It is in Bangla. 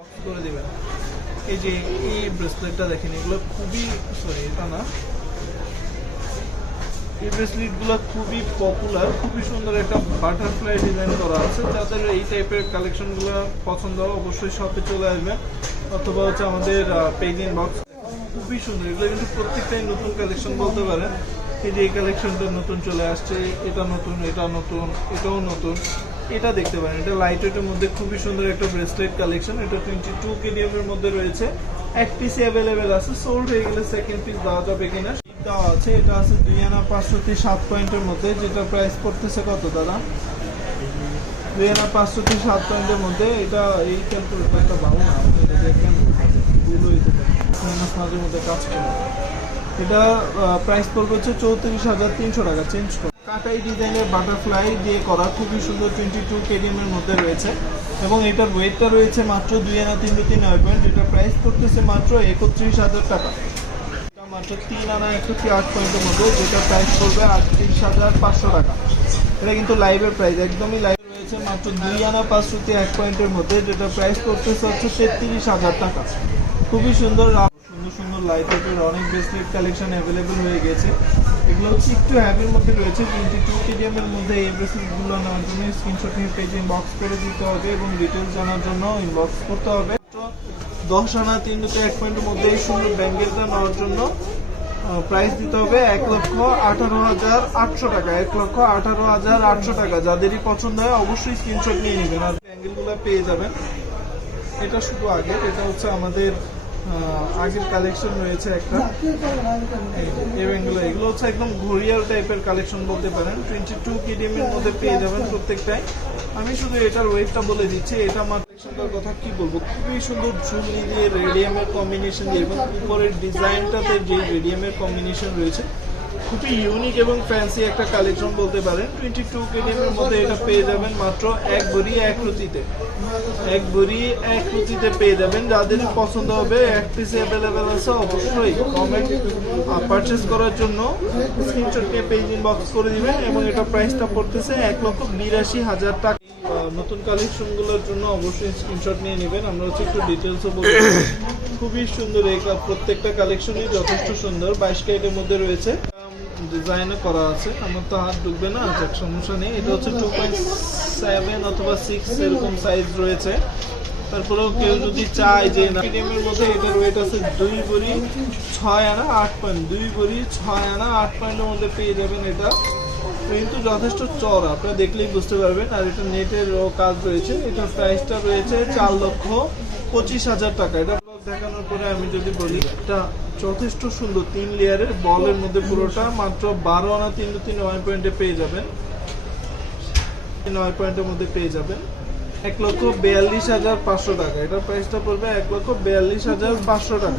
বক্স করে দিবেন। এই যে এই ব্রেসলেটটা দেখেন, এগুলো খুবই এটা না, এই ব্রেসলেটগুলো খুবই পপুলার, খুবই সুন্দর একটা বাটারফ্লাই ডিজাইন করা আছে। যাদের এই টাইপের কালেকশনগুলো পছন্দ অবশ্যই শপে চলে আসবেন, অথবা হচ্ছে আমাদের পেজ ইনবক্স। খুবই সুন্দর, এগুলো কিন্তু প্রত্যেকটাই নতুন কালেকশন বলতে পারেন। এই যে এই কালেকশনটা নতুন চলে আসছে, এটা নতুন, এটা নতুন, এটাও নতুন। এটা দেখতে পারেন, এটা লাইট ওয়েটের মধ্যে খুবই সুন্দর একটা ব্রেসলেট কালেকশন। এটা 22 কেডিএম এর মধ্যে রয়েছে, এক পিস অ্যাভেলেবেল আছে, সোল্ড হয়ে গেলে সেকেন্ড পিস দেওয়া যাবে কিনা দেওয়া আছে। এটা আছে 2 আনা 507 পয়েন্টের মধ্যে, যেটা প্রাইস পড়তেছে কত দাদা? 2 আনা 507 পয়েন্টের মধ্যে। এটা এই ক্যালকুলেটরটা ভালো না, এটা দেখেন ভুল হয়ে যেতে মাঝে মধ্যে কাজ করে। এটা প্রাইস পড়বে হচ্ছে 34,300 টাকা। চেঞ্জ করে কাটাই ডিজাইনের বাটারফ্লাই দিয়ে করা, খুবই সুন্দর, 22 কেডিএম এর মধ্যে রয়েছে এবং এটার ওয়েটটা রয়েছে মাত্র 2 আনা 309 পয়েন্ট। এটা প্রাইস পড়তেছে মাত্র 31,000 টাকা। এটা মাত্র 3 আনা 108 পয়েন্টের মধ্যে, যেটা প্রাইস পড়বে 38,500 টাকা। এটা কিন্তু লাইভের প্রাইস, একদমই লাইভ রয়েছে, মাত্র 2 আনা 501 পয়েন্টের মধ্যে, যেটা প্রাইস পড়তেছে হচ্ছে 33,000 টাকা। খুবই সুন্দর সুন্দর সুন্দর লাইট ওয়েটের অনেক ব্রেসলেট কালেকশন অ্যাভেলেবেল হয়ে গেছে। এগুলো হচ্ছে একটু হ্যাভির মধ্যে রয়েছে, 22 কেডিএম এর মধ্যে। এই ব্রেসলেটগুলো নেওয়ার জন্য স্ক্রিনশট নিয়ে পেজে ইনবক্স করে দিতে হবে এবং ডিটেলস জানার জন্য ইনবক্স করতে হবে। 10 আনা 301 পয়েন্টের মধ্যে এই সুন্দর ব্যাঙ্গেলটা নেওয়ার জন্য প্রাইস দিতে হবে 1,18,800 টাকা। 1,18,800 টাকা। যাদেরই পছন্দ হয় অবশ্যই স্ক্রিনশট নিয়ে নেবেন আর ব্যাঙ্গেলগুলো পেয়ে যাবেন। এটা শুধু আগে, এটা হচ্ছে আমাদের আগের কালেকশন রয়েছে একটা, এগুলো হচ্ছে একদম ঘড়িয়াল টাইপের কালেকশন বলতে পারেন। 22 কেডিএম এর মধ্যে পেয়ে যাবেন প্রত্যেকটাই। আমি শুধু এটার ওয়েটটা বলে দিচ্ছি। এটা আমার কালেকশনটার কথা কি বলবো, খুবই সুন্দর জুয়েলারি দিয়ে রেডিয়ামের কম্বিনেশন দিয়ে এবং উপরের ডিজাইনটাতে যে রেডিয়ামের কম্বিনেশন রয়েছে, খুবই ইউনিক এবং ফ্যান্সি একটা কালেকশন বলতে পারেন। 22 কেডিএম এর মধ্যে এটা পেয়ে যাবেন মাত্র এক ভরি এক রুচিতে। এক ভরি এক রুচিতে পেয়ে যাবেন। যাদের পছন্দ হবে, এক পিস অ্যাভেলেবেল আছে, অবশ্যই কমেন্ট পারচেস করার জন্য স্ক্রিনশট নিয়ে পেজ ইনবক্স করে দিবেন এবং এটা প্রাইসটা পড়তেছে 1,82,000 টাকা। নতুন কালেকশনগুলোর জন্য অবশ্যই স্ক্রিনশট নিয়ে নেবেন। আমরা হচ্ছে একটু ডিটেলসও বলবো। খুবই সুন্দর, এই প্রত্যেকটা কালেকশনই যথেষ্ট সুন্দর। 22 ক্যারেটের মধ্যে রয়েছে, ডিজাইনও করা আছে। আমার তো হাত ঢুকবে না, সমস্যা নেই। এটা হচ্ছে 2.7 অথবা 6 এরকম সাইজ রয়েছে। তারপরেও কেউ যদি চায় যে মিডিয়ামের মধ্যে, এটার ওয়েট আছে 2 ভরি 6 আনা 8 পয়েন্ট। 2 ভরি 6 আনা 8 পয়েন্টের মধ্যে পেয়ে যাবেন। এটা কিন্তু যথেষ্ট চড়া, আপনারা দেখলেই বুঝতে পারবেন। আর এটা নেটের কাজ রয়েছে। এটার প্রাইসটা রয়েছে 4,25,000 টাকা। এটা দেখানোর পরে আমি যদি বলি, এটা যথেষ্ট সুন্দর, 3 লেয়ারের বলের মধ্যে পুরোটা, মাত্র 12 আনা 309 পয়েন্টে পেয়ে যাবেন। 9 পয়েন্টের মধ্যে পেয়ে যাবেন 1,42,500 টাকা। এটার প্রাইসটা পড়বে 1,42,500 টাকা।